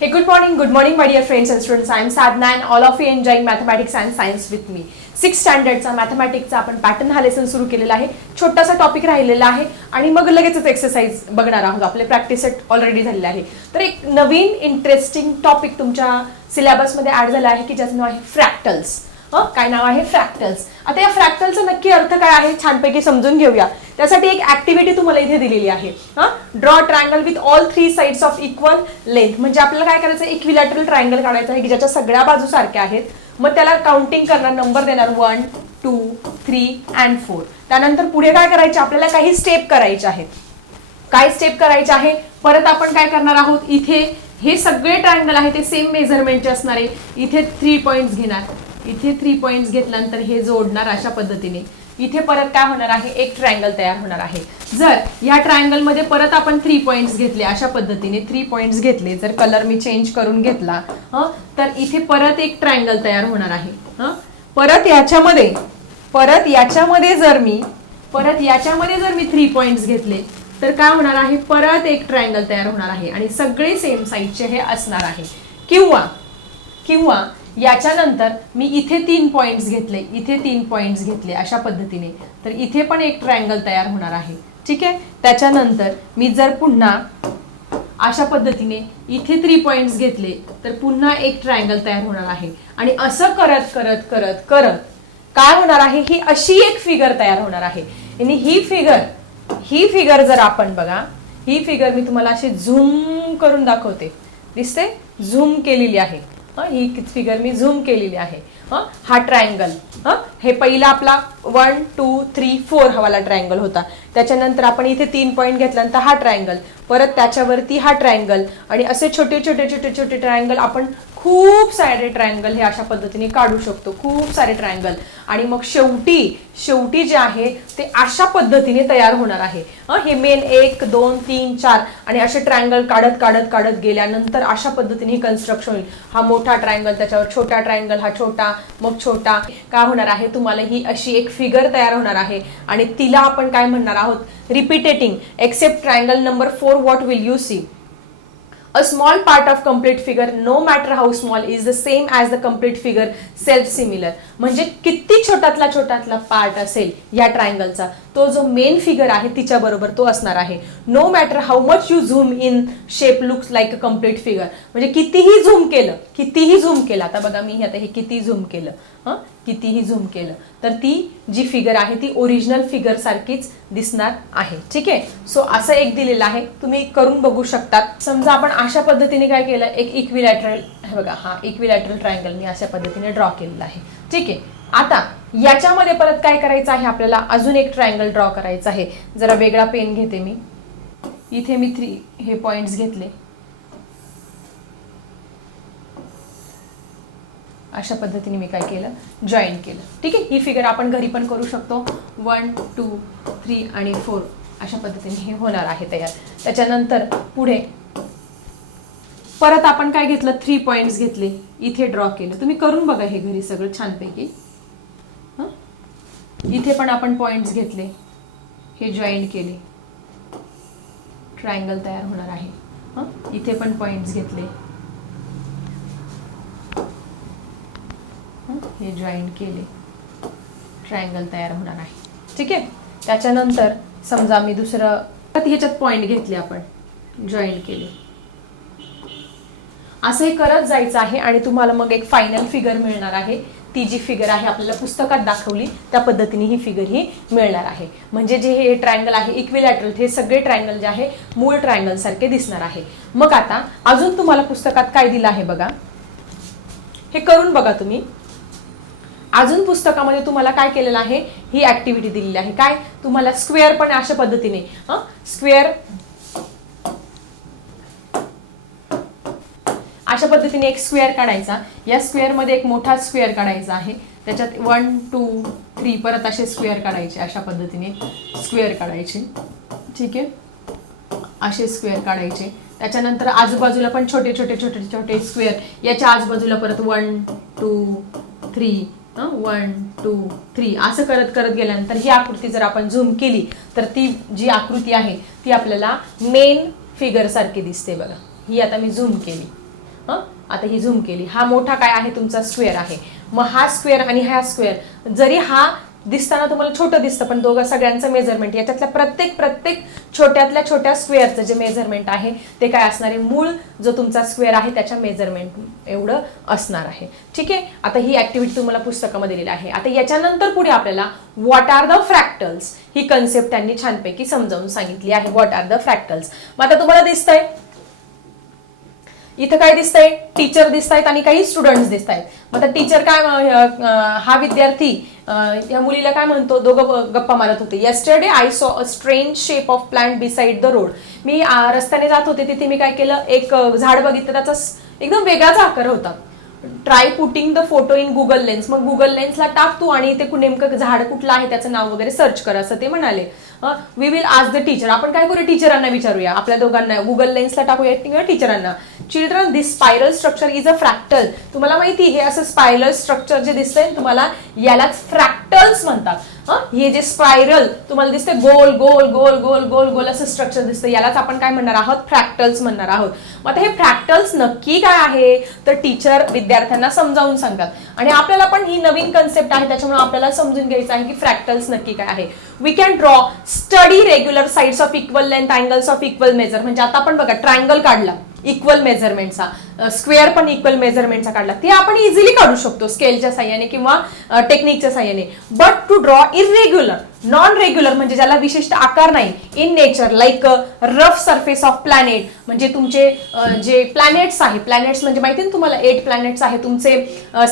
Hey, good morning, my dear friends and students. I am Sadhna and all of you enjoying mathematics and science with me. 6th स्टँडर्डचा मॅथमॅटिक्सचा आपण pattern हा lesson सुरू केलेला आहे. छोटासा topic राहिलेला आहे आणि मग लगेचच एक्सरसाइज बघणार आहोत. आपले प्रॅक्टिस सेट ऑलरेडी झालेले आहे. तर एक नवीन इंटरेस्टिंग टॉपिक तुमच्या सिलेबसमध्ये ऍड झाला आहे की ज्याचं नाव आहे फ्रॅक्टल्स. काय नाव आहे? फ्रॅक्टल्स. आता या फ्रॅक्टलचा नक्की अर्थ काय आहे छानपैकी समजून घेऊया. त्यासाठी एक ऍक्टिव्हिटी तुम्हाला इथे दिलेली आहे. Draw triangle with all 3 sides of equal length. म्हणजे आपल्याला काय करायचं आहे? इक्विलॅटरल ट्रायंगल काढायचं आहे की ज्याच्या सगळ्या बाजू सारख्या आहेत. मग त्याला काउंटिंग करणार, नंबर देणार 1 2 3 and 4. त्यानंतर पुढे काय करायचे? आपल्याला काही स्टेप करायचे आहेत. काय स्टेप करायचे आहे? परत आपण काय करणार आहोत? इथे हे सगळे ट्रायंगल आहे ते सेम मेजरमेंटचे असणार आहे. इथे 3 पॉइंट्स घेणार, इथे 3 पॉइंट्स घेतल्यानंतर हे जोडणार अशा पद्धतीने. इथे परत काय होणार आहे? एक ट्रायंगल तयार होणार आहे. जर या ट्रायंगल मध्ये परत आपण 3 पॉइंट्स घेतले अशा पद्धतीने 3 पॉइंट्स घेतले, जर कलर मी चेंज करून घेतला तर इथे परत एक ट्रायंगल तयार होणार आहे. परत याच्यामध्ये जर मी 3 पॉइंट्स घेतले तर काय होणार आहे? परत एक ट्रायंगल तयार होणार आहे आणि सगळे सेम साइजचे हे असणार आहे. किंवा याच्यानंतर मी इथे 3 पॉइंट्स घेतले, इथे 3 पॉइंट्स घेतले अशा पद्धतीने, तर इथे पण एक ट्रायंगल तयार होणार आहे. ठीक आहे. त्याच्यानंतर मी जर पुन्हा अशा पद्धतीने इथे 3 पॉइंट्स घेतले तर पुन्हा एक ट्रायंगल तयार होणार आहे. आणि असं करत करत करत करत काय होणार आहे? ही अशी एक फिगर तयार होणार आहे. आणि ही फिगर जर आपण बघा, ही फिगर मी तुम्हाला अशी झूम करून दाखवते. दिसते? झूम केलेली आहे. ही फिगर मी झूम केलेली आहे. हा ट्रायंगल, हे पहिला आपला 1 2 3 4 हवाला ट्रायंगल होता. त्याच्यानंतर आपण इथे 3 पॉइंट घेतल्यानंतर हा ट्रायंगल, परत त्याच्यावरती हा ट्रायंगल, आणि असे छोटे छोटे छोटे छोटे ट्रायंगल आपण खूप सारे ट्रायंगल हे अशा पद्धतीने काढू शकतो. खूप सारे ट्रायंगल. आणि मग शेवटी जे आहे ते अशा पद्धतीने तयार होणार आहे. हे मेन 1 2 3 4 आणि असे ट्रायंगल काढत काढत काढत गेल्यानंतर अशा पद्धतीने हे कन्स्ट्रक्शन होईल. हा मोठा ट्रायंगल, त्याच्यावर छोटा ट्रायंगल, हा छोटा, मग छोटा. काय होणार आहे? तुम्हाला ही अशी एक फिगर तयार होणार आहे आणि तिला आपण काय म्हणणार आहोत? Repeating except triangle number 4 what will you see? A small part of complete figure, no matter how small, is the same as the complete figure, self similar. म्हणजे किती छोटातला पार्ट असेल या ट्रायंगलचा, तो जो मेन फिगर आहे तिच्या बरोबर तो असणार आहे. No matter how much you zoom in, shape looks like a complete figure. म्हणजे कितीही झूम केलं, आता बघा मी आता हे कितीही झूम केलं तर ती जी फिगर आहे ती ओरिजिनल फिगर सारखीच दिसणार आहे. ठीक आहे. सो असं एक दिलेलं आहे, तुम्ही करून बघू शकतात. समजा आपण अशा पद्धतीने काय केलं, एक इक्विलॅटरल, हे बघा हा इक्विलॅटरल ट्रायंगल मी अशा पद्धतीने ड्रॉ केलेला आहे. ठीक आहे. आता याच्यामध्ये परत काय करायचं आहे? आपल्याला अजून एक ट्रायंगल ड्रॉ करायचा आहे. जरा वेगळा पेन घेते मी. इथे मी 3 हे पॉइंट्स घेतले, अशा पद्धतीने मी काय केलं? जॉईन केलं. ठीक आहे. ही फिगर आपण घरी पण करू शकतो. 1 2 3 आणि 4 अशा पद्धतीने हे होणार आहे तयार. त्याच्यानंतर पुढे परत आपण काय घेतलं? 3 पॉइंट्स घेतले, इथे ड्रॉ केलं. तुम्ही करून बघा हे घरी सगळं छानपैकी. इथे पण आपण पॉइंट्स घेतले, हे जॉईन केले, ट्रायंगल तयार होणार आहे. इथे पण पॉइंट्स घेतले, हे जॉईन केले, ट्रायंगल तयार होणार आहे. ठीक आहे. त्याच्यानंतर समजा मी दुसरं ह्याच्यात पॉइंट घेतले, आपण जॉईन केले. असं करत जायचं आहे आणि तुम्हाला मग एक फायनल फिगर मिळणार आहे. ती जी फिगर आहे आपल्याला पुस्तकात दाखवली त्या पद्धतीने ही फिगर ही मिळणार आहे. म्हणजे जे हे ट्रायंगल आहे इक्विलॅटरल, हे सगळे ट्रायंगल जे आहे मूळ ट्रायंगल सारखे दिसणार आहे. मग आता अजून तुम्हाला पुस्तकात काय दिलं आहे बघा, हे करून बघा तुम्ही. अजून पुस्तकामध्ये तुम्हाला काय केलेलं आहे? ही ऍक्टिव्हिटी दिलेली आहे. काय? तुम्हाला स्क्वेअर पण अशा पद्धतीने, स्क्वेअर अशा पद्धतीने एक स्क्वेअर काढायचा. या स्क्वेअर मध्ये एक मोठा स्क्वेअर काढायचा आहे. त्याच्यात 1 2 3 परत असे स्क्वेअर काढायचे, अशा पद्धतीने स्क्वेअर काढायचे. ठीक आहे. असे स्क्वेअर काढायचे. त्याच्यानंतर आजूबाजूला पण छोटे छोटे छोटे छोटे स्क्वेअर, याच्या आजूबाजूला परत 1 2 3 1 2 3 असं करत करत गेल्यानंतर ही आकृती जर आपण झूम केली तर ती जी आकृती आहे ती आपल्याला मेन फिगर सारखी दिसते बघा. ही आता मी झूम केली. आता ही झूम केली, हा मोठा काय आहे तुमचा स्क्वेअर आहे. मग हा स्क्वेअर आणि हा स्क्वेअर जरी हा दिसताना तुम्हाला छोटं दिसतं, पण दोघं सगळ्यांचं मेजरमेंट याच्यातल्या प्रत्येक छोट्यातल्या छोट्या स्क्वेअरचं जे मेजरमेंट आहे ते काय असणार आहे, मूळ जो तुमचा स्क्वेअर आहे त्याच्या मेजरमेंट एवढं असणार आहे. ठीक आहे, आता ही ऍक्टिव्हिटी तुम्हाला पुस्तकामध्ये दिलेली आहे. आता याच्यानंतर पुढे आपल्याला व्हॉट आर द फ्रॅक्टल्स ही कन्सेप्ट त्यांनी छानपैकी समजावून सांगितली आहे. What are the fractals. मग आता तुम्हाला दिसतंय इथं काय दिसतंय, टीचर दिसतायत आणि काही स्टुडंट्स दिसतायत. मग आता टीचर काय, हा विद्यार्थी या मुलीला काय म्हणतो, दोघं गप्पा मारत होते. Yesterday I saw a strange shape of plant beside the road. मी रस्त्याने जात होते, तिथे मी काय केलं, एक झाड बघितलं, त्याचा एकदम वेगळाच आकार होता. Try putting the photo in Google lens. मग गुगल लेन्सला टाक तू आणि ते नेमकं झाड कुठलं आहे त्याचं नाव वगैरे सर्च कर असं ते म्हणाले. We will ask the teacher. आपण काय करूया, टीचरांना विचारूया, आपल्या दोघांना गुगल लेन्सला टाकूया टीचरांना. Children, this spiral structure is a fractal. तुम्हाला माहिती हे असं स्पायरल स्ट्रक्चर जे दिसतंय तुम्हाला यालाच फ्रॅक्टल्स म्हणतात. हे जे स्पायरल तुम्हाला दिसतंय गोल गोल गोल गोल गोल गोल असं स्ट्रक्चर दिसतं, यालाच आपण काय म्हणणार आहोत, फ्रॅक्टल्स म्हणणार आहोत. मग आता हे फ्रॅक्टल्स नक्की काय आहे तर टीचर विद्यार्थ्यांना समजावून सांगतात. आणि आपल्याला पण ही नवीन कन्सेप्ट आहे त्याच्यामुळे आपल्याला समजून घ्यायचं आहे की फ्रॅक्टल्स नक्की काय आहे. We can draw study regular sides of equal length angles of equal measure. म्हणजे आता आपण बघा ट्रायंगल काढला इक्वल मेजरमेंटचा, स्क्वेअर पण इक्वल मेजरमेंटचा काढला, ते आपण इझिली काढू शकतो स्केलच्या साह्याने किंवा टेक्निकच्या साह्याने. But to draw irregular, non regular म्हणजे ज्याला विशिष्ट आकार नाही, in nature like rough surface of planet, म्हणजे तुमचे जे प्लॅनेट्स आहे, प्लॅनेट्स म्हणजे माहिती ना तुम्हाला 8 प्लॅनेट्स आहे तुमचे,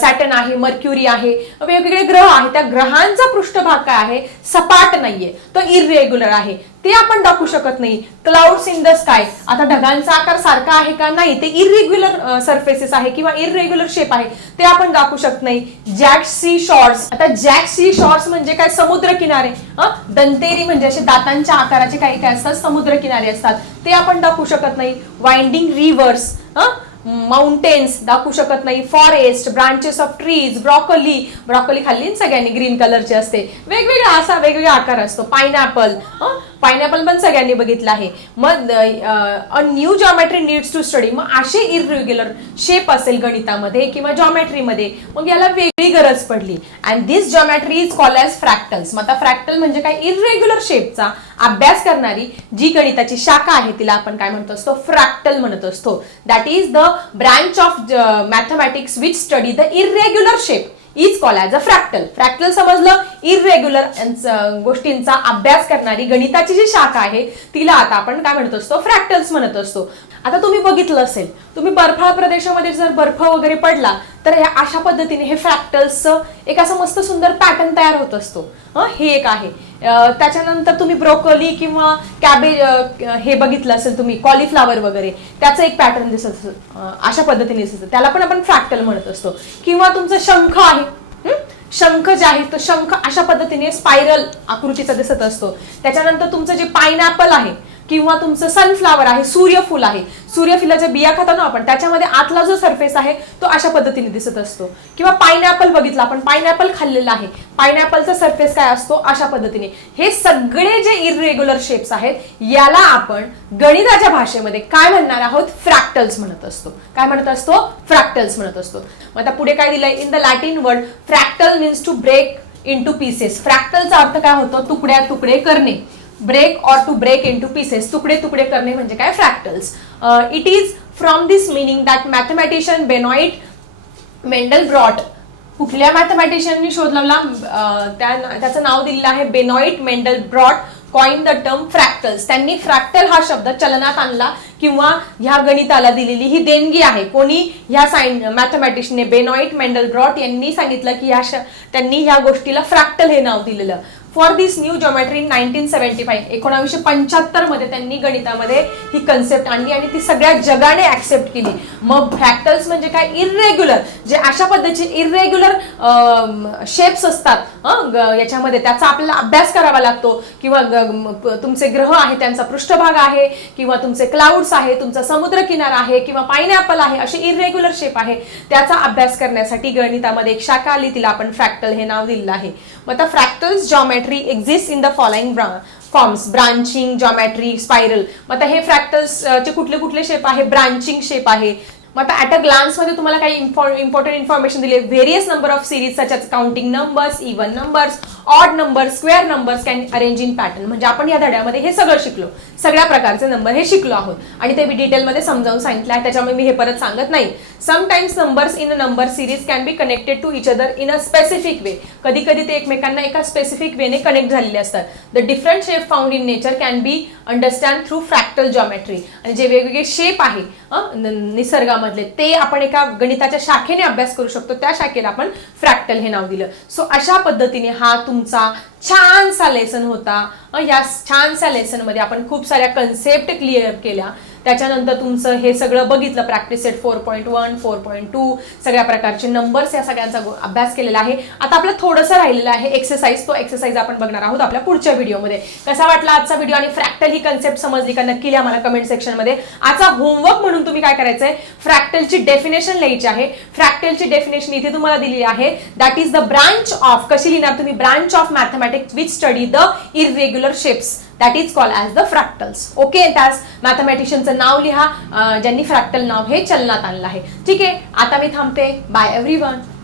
सॅटर्न आहे, मर्क्युरी आहे, वेगवेगळे ग्रह आहे, त्या ग्रहांचा पृष्ठभाग काय आहे, सपाट नाहीये, तो इरेग्युलर आहे, ते आपण दाखवू शकत नाही. क्लाउड्स इन द स्काय, आता ढगांचा आकार सारखा आहे का, नाही, ते इरेग्युलर सरफेसेस आहे किंवा इरेग्युलर शेप आहे, ते आपण दाखवू शकत नाही. जॅक सी शॉर्ट्स, आता जॅक सी शॉर्ट्स म्हणजे काय, समुद्र किनारे. दंतेरी म्हणजे असे दातांच्या आकाराचे काही काय असतात, समुद्र किनारे असतात, ते आपण दाखवू शकत नाही. वाइंडिंग रिव्हर्स, माउंटेन्स दाखवू शकत नाही. फॉरेस्ट, ब्रांचेस ऑफ ट्रीज, ब्रॉकोली, ब्रॉकोली खाल्ली सगळ्यांनी, ग्रीन कलरची असते, वेगवेगळा असा वेगवेगळा आकार असतो. पायनॅपल, पायनॅपल पण सगळ्यांनी बघितलं आहे. मग a new geometry needs to study, मग असे इरेग्युलर शेप असेल गणितामध्ये किंवा जॉमेट्रीमध्ये, मग याला वेगळी गरज पडली. And this geometry is called as fractals. मग आता फ्रॅक्टल म्हणजे काय, इरेग्युलर शेपचा अभ्यास करणारी जी गणिताची शाखा आहे तिला आपण काय म्हणत असतो, फ्रॅक्टल म्हणत असतो. That is the branch of mathematics which study the irregular shape is called as a fractal. Fractal समजलं, इरेग्युलर गोष्टींचा अभ्यास करणारी गणिताची जी शाखा आहे तिला आता आपण काय म्हणत असतो, फ्रॅक्टल्स म्हणत असतो. आता तुम्ही बघितलं असेल, तुम्ही बर्फाळ प्रदेशामध्ये जर बर्फ वगैरे पडला तर ह्या अशा पद्धतीने हे फ्रॅक्टल्सचं एक असं मस्त सुंदर पॅटर्न तयार होत असतो. हे एक आहे. त्याच्यानंतर तुम्ही ब्रोकोली किंवा कॅबेज हे बघितलं असेल तुम्ही, कॉलीफ्लावर वगैरे, त्याचं एक पॅटर्न दिसत अशा पद्धतीने दिसतं, त्याला पण आपण फ्रॅक्टल म्हणत असतो. किंवा तुमचं शंख आहे, शंख जे आहे तो शंख अशा पद्धतीने स्पायरल आकृतीचा दिसत असतो. त्याच्यानंतर तुमचं जे पायनॅपल आहे किंवा तुमचं सनफ्लावर आहे, सूर्यफूल आहे, सूर्यफुलाच्या बिया खातो ना आपण, त्याच्यामध्ये आतला जो सरफेस आहे तो अशा पद्धतीने दिसत असतो. किंवा पायनॅपल बघितला आपण, पायनॅपल खाल्लेला आहे, पायनॅपलचा सरफेस काय असतो, अशा पद्धतीने. हे सगळे जे इरेग्युलर शेप्स आहेत याला आपण गणिताच्या भाषेमध्ये काय म्हणणार आहोत, फ्रॅक्टल्स म्हणत असतो. काय म्हणत असतो, फ्रॅक्टल्स म्हणत असतो. मग आता पुढे काय दिलंय, in the Latin word fractal means to break into pieces. फ्रॅक्टलचा अर्थ काय होतो, तुकड्या तुकडे करणे. Break or to break into pieces, तुकडे तुकडे करणे म्हणजे काय, fractals. It is from this meaning that mathematician Benoit Mandelbrot, कुठल्या मॅथमॅटिशियननी शोध लावला, त्याचं नाव दिलेलं आहे Benoit Mandelbrot, coin the term fractals. त्यांनी फ्रॅक्टल हा शब्द चलनात आणला किंवा ह्या गणिताला दिलेली ही देणगी आहे. कोणी, ह्या मॅथमॅटिशियन बेनॉइट मेंडलब्रॉट यांनी सांगितलं की त्यांनी ह्या गोष्टीला फ्रॅक्टल हे नाव दिलेलं. For this new geometry in 1975, 1975 मध्ये त्यांनी गणितामध्ये ही कन्सेप्ट आणली आणि ती सगळ्या जगाने ऍक्सेप्ट केली. मग फ्रॅक्टल्स म्हणजे काय, इरेग्युलर, जे अशा पद्धतीचे इरेग्युलर शेप्स असतात याच्यामध्ये, त्याचा आपल्याला अभ्यास करावा लागतो. किंवा तुमचे ग्रह आहे त्यांचा पृष्ठभाग आहे, किंवा तुमचे क्लाउड्स आहे, तुमचा समुद्र किनारा आहे, किंवा पायनॅपल आहे, असे इरेग्युलर शेप आहे, त्याचा अभ्यास करण्यासाठी गणितामध्ये एक शाखा आली, तिला आपण फ्रॅक्टल हे नाव दिलेलं आहे. मग आता fractals geometry exist in the following forms, branching, geometry, spiral. मग आता हे फ्रॅक्टल्स चे कुठले कुठले शेप आहे, ब्रांचिंग शेप आहे. मग आता ऍट अ ग्लान्स मध्ये तुम्हाला काही इम्पॉर्टंट इन्फॉर्मेशन दिली. Various number of series such as counting numbers, even numbers, odd numbers, square numbers can arrange in pattern. म्हणजे आपण या धड्यामध्ये हे सगळं शिकलो, सगळ्या प्रकारचे नंबर हे शिकलो आहोत आणि ते मी डिटेलमध्ये समजावून सांगितलं आहे, त्याच्यामुळे मी हे परत सांगत नाही. Sometimes numbers in a number series can be connected to each other in a specific way. कधी कधी ते एकमेकांना एका स्पेसिफिक वेने कनेक्ट झालेले असतात. The different shape found in nature can be understand through fractal geometry. आणि जे वेगवेगळे शेप आहे निसर्गामधले ते आपण एका गणिताच्या शाखेने अभ्यास करू शकतो, त्या शाखेला आपण फ्रॅक्टल हे नाव दिलं. सो अशा पद्धतीने हा तुमचा छानसा लेसन होता. या छानसा लेसन मध्ये आपण खूप साऱ्या कन्सेप्ट क्लिअर केल्या. त्याच्यानंतर तुमचं हे सगळं बघितलं, प्रॅक्टिस सेट 4.1, 4.2, सगळ्या प्रकारचे नंबर्स या सगळ्यांचा अभ्यास केलेला आहे. आता आपलं थोडंसं राहिलेलं आहे एक्सरसाइज. तो एक्सरसाइज आपण बघणार आहोत आपल्या पुढच्या व्हिडिओमध्ये. कसा वाटला आजचा व्हिडिओ आणि फ्रॅक्टल ही कन्सेप्ट समजली का नक्की लिहा मला कमेंट सेक्शन मध्ये. आजचा होमवर्क म्हणून तुम्ही काय करायचंय, फ्रॅक्टलची डेफिनेशन लिहायची आहे. फ्रॅक्टलची डेफिनेशन इथे तुम्हाला दिलेली आहे. That is the branch of, कशी लिहिणार तुम्ही, branch of mathematics which study the irregular shapes, that is called as the fractals. Okay, त्यास मॅथमॅटिशियनचं नाव लिहा ज्यांनी फ्रॅक्टल नाव हे चलनात आणलं आहे. ठीक आहे, आता मी थांबते. Bye everyone.